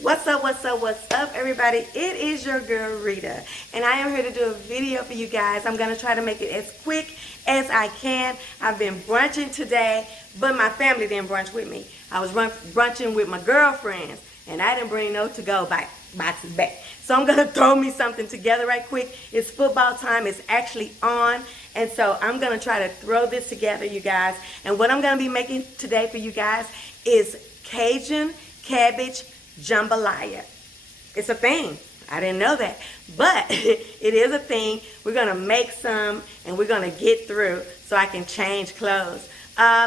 What's up, everybody? It is your girl, Rita, and I am here to do a video for you guys. I'm going to try to make it as quick as I can. I've been brunching today, but my family didn't brunch with me. I was brunching with my girlfriends, and I didn't bring no to-go boxes back. So I'm going to throw me something together right quick. It's football time. It's actually on, and so I'm going to try to throw this together, you guys. And what I'm going to be making today for you guys is Cajun Cabbage Jambalaya. It's a thing. I didn't know that, but it is a thing. We're gonna make some and we're gonna get through so I can change clothes.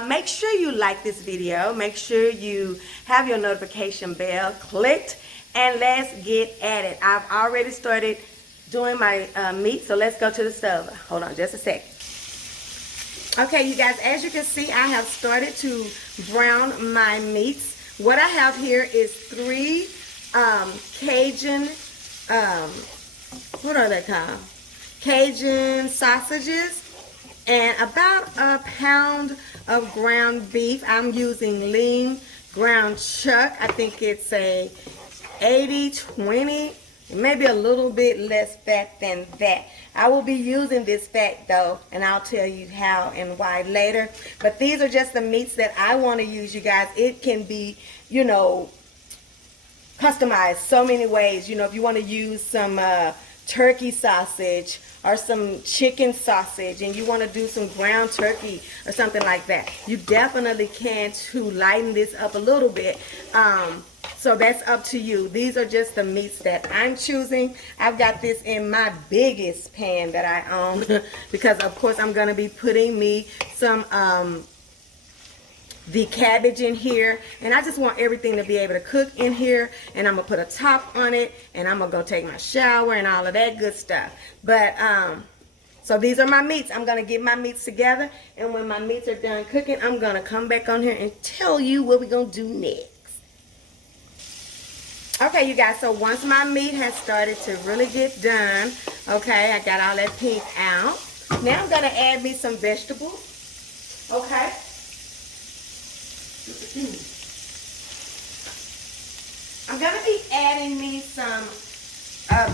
Make sure you like this video. Make sure you have your notification bell clicked, and let's get at it. I've already started doing my meat, so let's go to the stove. Hold on just a second. Okay, you guys, as you can see, I have started to brown my meats. What I have here is 3 Cajun, what are they called? Cajun sausages, and about a pound of ground beef. I'm using lean ground chuck. I think it's a 80-20, maybe a little bit less fat than that. I will be using this fat though, and I'll tell you how and why later. But these are just the meats that I want to use, you guys. It can be, you know, customized so many ways. You know, if you want to use some turkey sausage or some chicken sausage and you want to do some ground turkey or something like that, you definitely can to lighten this up a little bit. So that's up to you. These are just the meats that I'm choosing. I've got this in my biggest pan that I own because of course I'm going to be putting me some the cabbage in here, and I just want everything to be able to cook in here, and I'm gonna put a top on it, and I'm gonna go take my shower and all of that good stuff. But so these are my meats. I'm gonna get my meats together, and when my meats are done cooking, I'm gonna come back on here and tell you what we're gonna do next. Okay, you guys, so once my meat has started to really get done, okay, I got all that pink out. Now I'm gonna add me some vegetables, okay? I'm going to be adding me some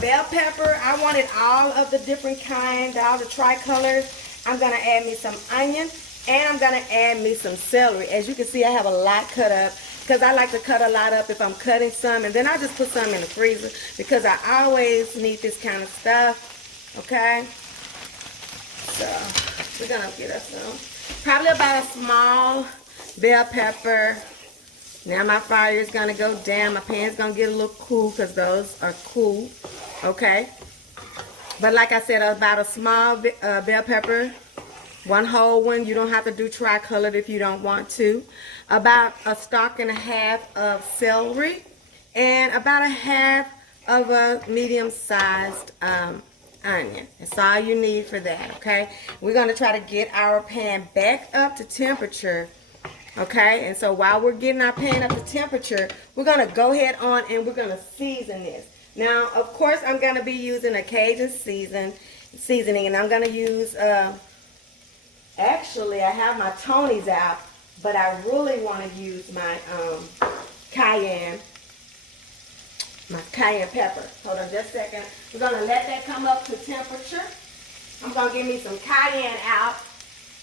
bell pepper. I wanted all of the different kinds, all the tricolors. I'm going to add me some onion, and I'm going to add me some celery. As you can see, I have a lot cut up because I like to cut a lot up if I'm cutting some, and then I just put some in the freezer because I always need this kind of stuff, okay? So we're going to get us some. Probably about a small bell pepper. Now my fire is going to go down. My pan's going to get a little cool because those are cool. Okay. But like I said, about a small bell pepper. One whole one. You don't have to do tricolored if you don't want to. About a stalk and a half of celery. And about a half of a medium-sized onion. That's all you need for that. Okay. We're going to try to get our pan back up to temperature. Okay, and so while we're getting our pan up to temperature, we're going to go ahead on and we're going to season this. Now, of course, I'm going to be using a Cajun seasoning, and I'm going to use, actually, I have my Tony's out, but I really want to use my cayenne pepper. Hold on just a second. We're going to let that come up to temperature. I'm going to give me some cayenne out.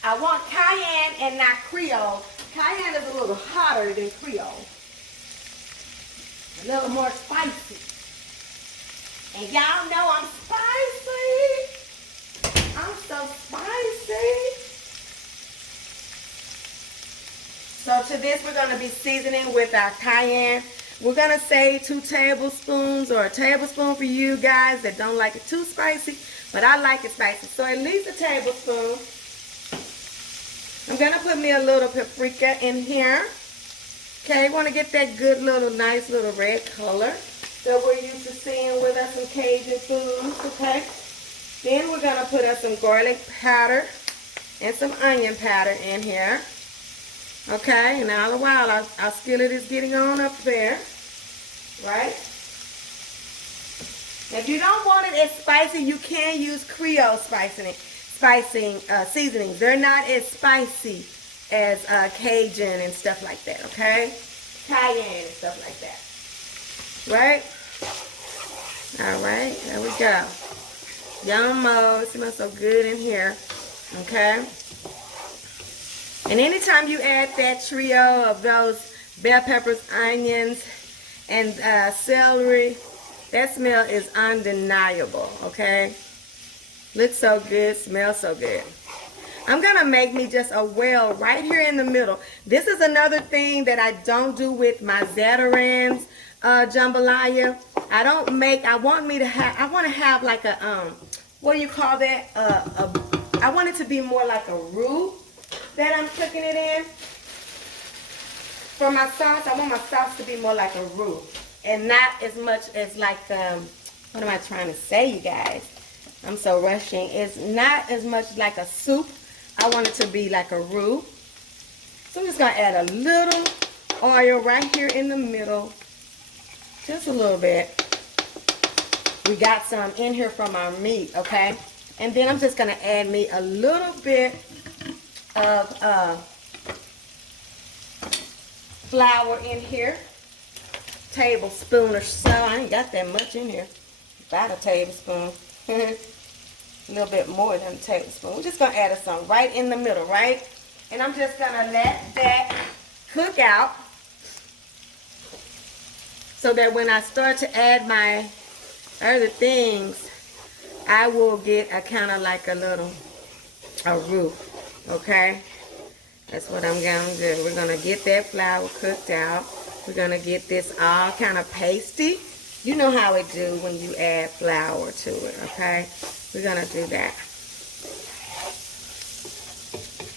I want cayenne and not Creole. Cayenne is a little hotter than Creole. A little more spicy. And y'all know I'm spicy. I'm so spicy. So to this, we're going to be seasoning with our cayenne. We're going to say 2 tablespoons or a tablespoon for you guys that don't like it too spicy. But I like it spicy. So at least a tablespoon. I'm going to put me a little paprika in here. Okay, want to get that good little, nice little red color that we're used to seeing with us in Cajun foods, okay? Then we're going to put us some garlic powder and some onion powder in here. Okay, and all the while our skillet is getting on up there, right? If you don't want it as spicy, you can use Creole seasonings. They're not as spicy as Cajun and stuff like that, okay? Cayenne and stuff like that. right? All right, there we go. Yummo, it smells so good in here, okay? And anytime you add that trio of those bell peppers, onions, and celery, that smell is undeniable, okay? Looks so good, smells so good. I'm gonna make me just a well right here in the middle. This is another thing that I don't do with my Zella's jambalaya. I don't make, I want to have like a, what do you call that? I want it to be more like a roux that I'm cooking it in. For my sauce, I want my sauce to be more like a roux and not as much as like, what am I trying to say, you guys? I'm so rushing. It's not as much like a soup. I want it to be like a roux. So I'm just going to add a little oil right here in the middle. Just a little bit. We got some in here from our meat, okay? And then I'm just going to add me a little bit of flour in here. Tablespoon or so. I ain't got that much in here. About a tablespoon. A little bit more than a tablespoon. We're just going to add some right in the middle, right? And I'm just going to let that cook out so that when I start to add my other things, I will get a kind of like a roux, okay? That's what I'm going to do. We're going to get that flour cooked out. We're going to get this all kind of pasty. You know how it do when you add flour to it, okay? We're going to do that.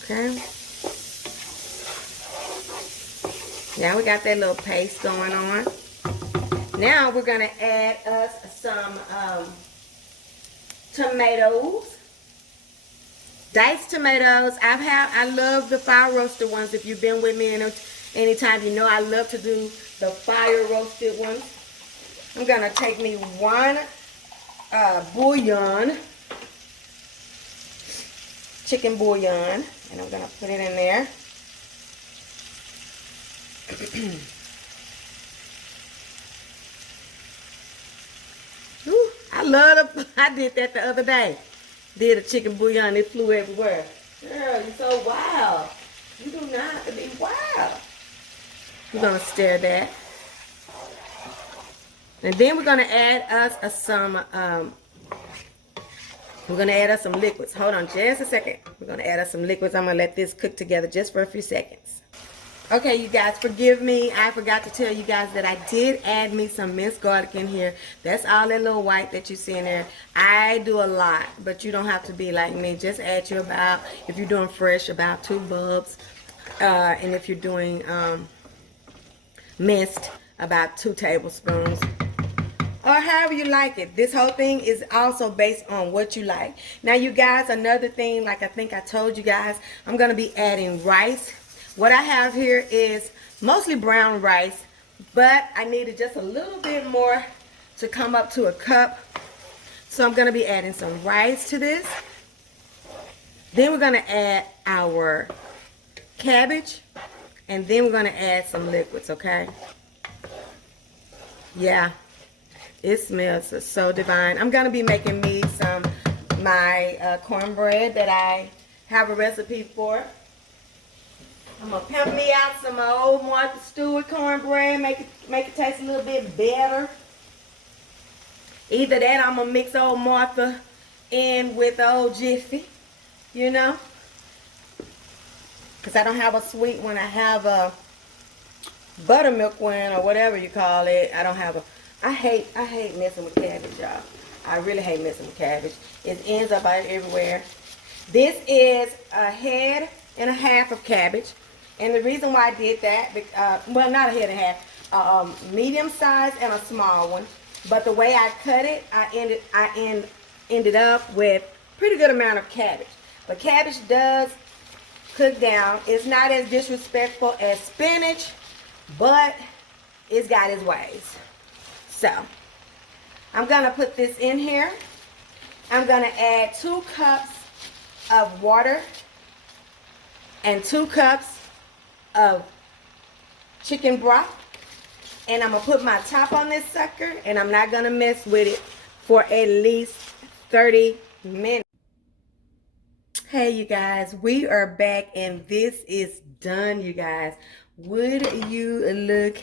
Okay. Now we got that little paste going on. Now we're going to add us some tomatoes. Diced tomatoes. I love the fire roasted ones. If you've been with me anytime, you know I love to do the fire roasted ones. I'm going to take me one bouillon, chicken bouillon, and I'm going to put it in there. Ooh, I did that the other day. Did a chicken bouillon, it flew everywhere. Girl, you're so wild. You do not have to be wild. We're going to stir that. And then we're going to add us some liquids. Hold on just a second. We're going to add us some liquids. I'm going to let this cook together just for a few seconds. Okay, you guys, forgive me. I forgot to tell you guys that I did add me some minced garlic in here. That's all that little white that you see in there. I do a lot, but you don't have to be like me. Just add you about, if you're doing fresh, about 2 bulbs. And if you're doing minced, about 2 tablespoons. Or however you like it. This whole thing is also based on what you like. Now, you guys, another thing, like I think I told you guys, I'm going to be adding rice. What I have here is mostly brown rice, but I needed just a little bit more to come up to a cup. So I'm going to be adding some rice to this. Then we're going to add our cabbage, and then we're going to add some liquids, okay? Yeah. It smells so divine. I'm going to be making me my cornbread that I have a recipe for. I'm going to pimp me out some old Martha Stewart cornbread, make it taste a little bit better. Either that or I'm going to mix old Martha in with old Jiffy, you know. Because I don't have a sweet one. I have a buttermilk one or whatever you call it. I don't have a... I hate messing with cabbage, y'all. I really hate messing with cabbage. It ends up out everywhere. This is a head and a half of cabbage. And the reason why I did that, well, not a head and a half, medium size and a small one. But the way I cut it, I ended up with pretty good amount of cabbage. But cabbage does cook down. It's not as disrespectful as spinach, but it's got its ways. So, I'm going to put this in here. I'm going to add 2 cups of water and 2 cups of chicken broth. And I'm going to put my top on this sucker, and I'm not going to mess with it for at least 30 minutes. Hey, you guys, we are back, and this is done, you guys. Would you look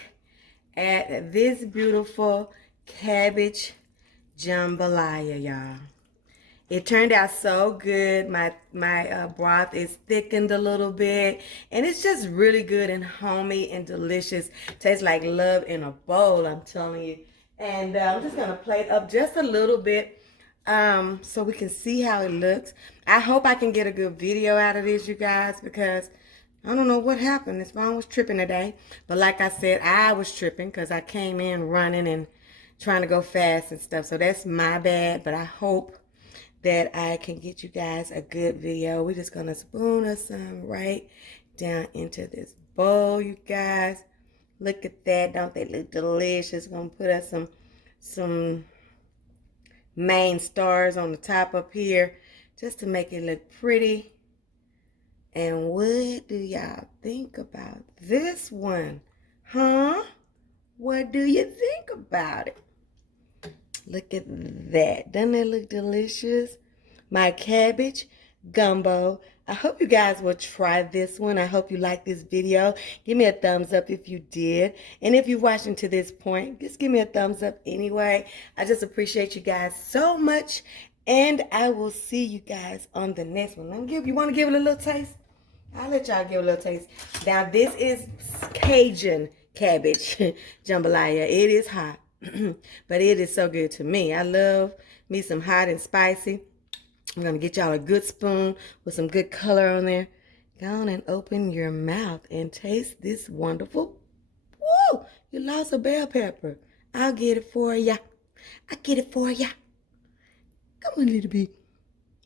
at this beautiful cabbage jambalaya, y'all? It turned out so good. My broth is thickened a little bit. And it's just really good and homey and delicious. Tastes like love in a bowl, I'm telling you. And I'm just going to plate up just a little bit so we can see how it looks. I hope I can get a good video out of this, you guys, because I don't know what happened. This phone was tripping today. But like I said, I was tripping because I came in running and trying to go fast and stuff. So that's my bad. But I hope that I can get you guys a good video. We're just gonna spoon us some right down into this bowl, you guys. Look at that, don't they look delicious? Gonna put us some main stars on the top up here just to make it look pretty. And what do y'all think about this one? Huh? What do you think about it? Look at that. Doesn't that look delicious? My cabbage gumbo. I hope you guys will try this one. I hope you like this video. Give me a thumbs up if you did. And if you're watching to this point, just give me a thumbs up anyway. I just appreciate you guys so much. And I will see you guys on the next one. You want to give it a little taste? I'll let y'all give it a little taste. Now, this is Cajun Cabbage Jambalaya. It is hot. But it is so good to me. I love me some hot and spicy. I'm going to get y'all a good spoon with some good color on there. Go on and open your mouth and taste this wonderful. Woo! You lost a bell pepper. I'll get it for ya. I'll get it for ya. Come on, little bit.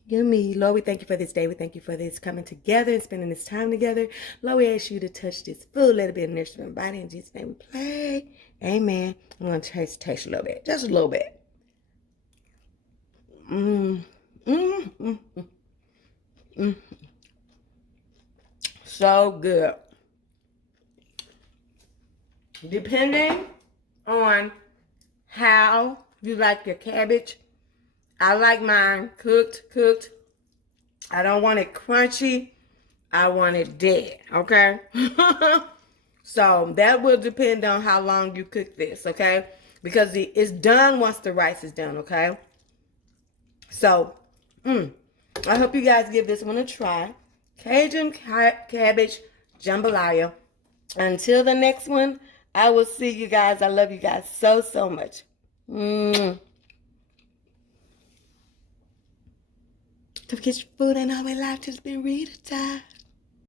Yummy. Lord, we thank you for this day. We thank you for this coming together and spending this time together. Lord, we ask you to touch this food. Let it be a nourishment body. In Jesus' name we pray. Amen. I'm going to taste a little bit. Just a little bit. So good. Depending on how you like your cabbage, I like mine cooked. I don't want it crunchy. I want it dead, okay? So that will depend on how long you cook this, okay? Because it's done once the rice is done, okay? So, I hope you guys give this one a try. Cajun Cabbage Jambalaya. Until the next one, I will see you guys. I love you guys so, so much. Don't forget your food ain't always life, just been Rita.